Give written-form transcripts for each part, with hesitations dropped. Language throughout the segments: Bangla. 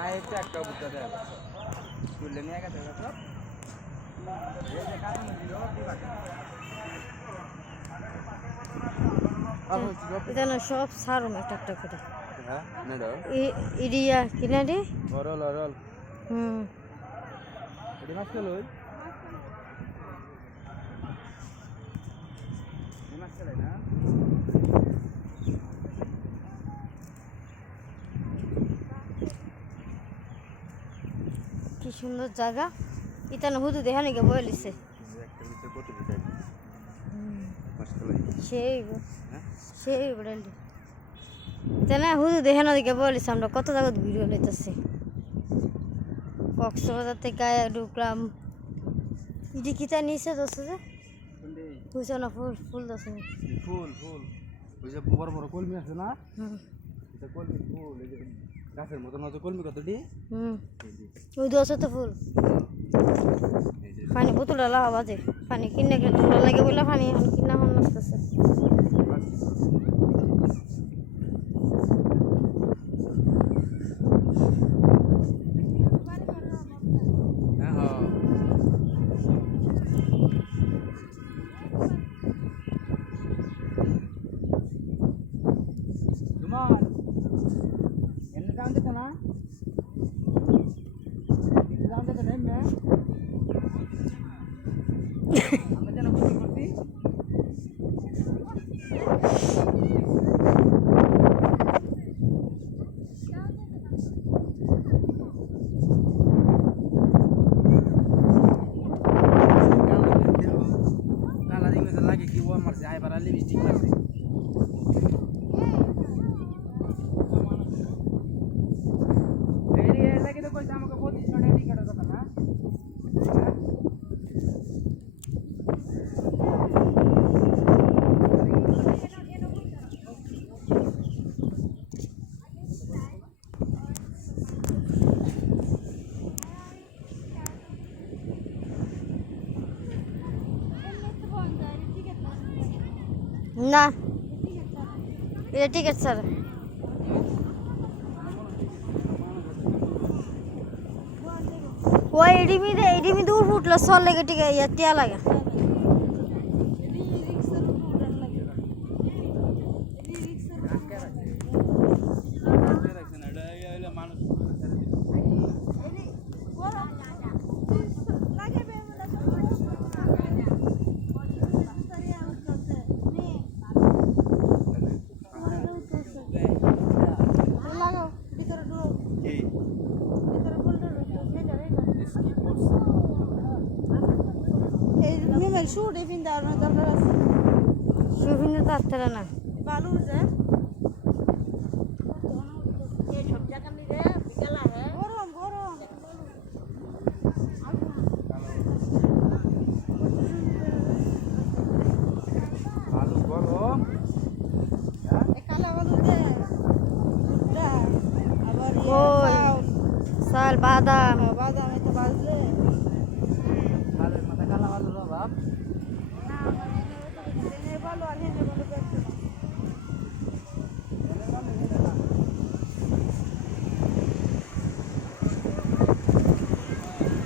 না এটা একটা বুঝতে দেয় স্কুলে নিয়ে গেছে সব এই যে কারণ দিও এটা না সব সারুম একটা একটা করে হ্যাঁ না দাও ইডিয়া কিনা রে রল রল এটা মাছ খেলো মাছ খেলে না কি সুন্দর জায়গা এটা না হুদু দেখা নাকি বলিছে সেই সেই বলি এটা না হুদু দেখা না দিকে বলিছে আমরা কত জায়গা ভিডিও লইতেছি কক্সবাজার থেকে ঢুকলাম ইডি কিতা নিচে দোস্ত যে বুঝছো না ফুল ফুল দোস্ত ফুল ফুল ওই যে বড় বড় কলমি আছে না এটা কলমি ফুল এই যে গাছের মতো না কলমি কতটি ওই দোস্ত তো ফুল পানি বোতল লাগাও বাজে পানি কিনে গেলে তোলা লাগে বলে পানি এখন কিনা হন আসতেছে না এটা টিকিট স্যার ওই এডিমি দূর ফুটলো সল লেগে টিকে টিয়া লাগে Shoot if in the other সুবিন্দু তার না balu je ye sob jaga ni re bikala hai gorom gorom আলু গরম e kala balu je da abar Koi. সাল বাদাম badam eto bazle আলুর মাথা কালা আলু বাপ ne balu ar ne balu bekte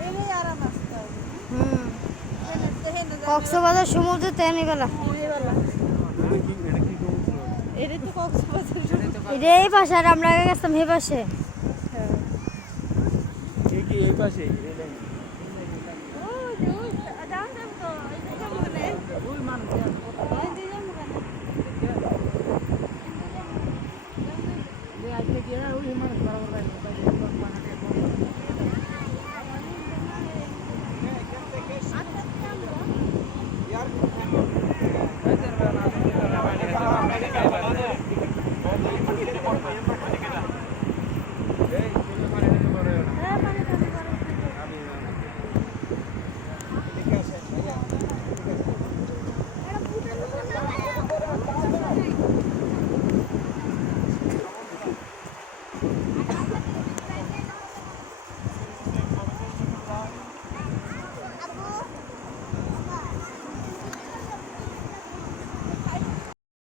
ene yara masta ene to hene Cox's Bazar সমুদ্রে তেনি গেলা ene to কক্সবাজার এটা এই পাশে আর আমরা আগে গেছিলাম এই পাশে কি এই পাশে ওই আদান দেব তো এই যে মনে ওই মানুষ এই যে মনে ले आके गया ओई মানুষ बराबर यार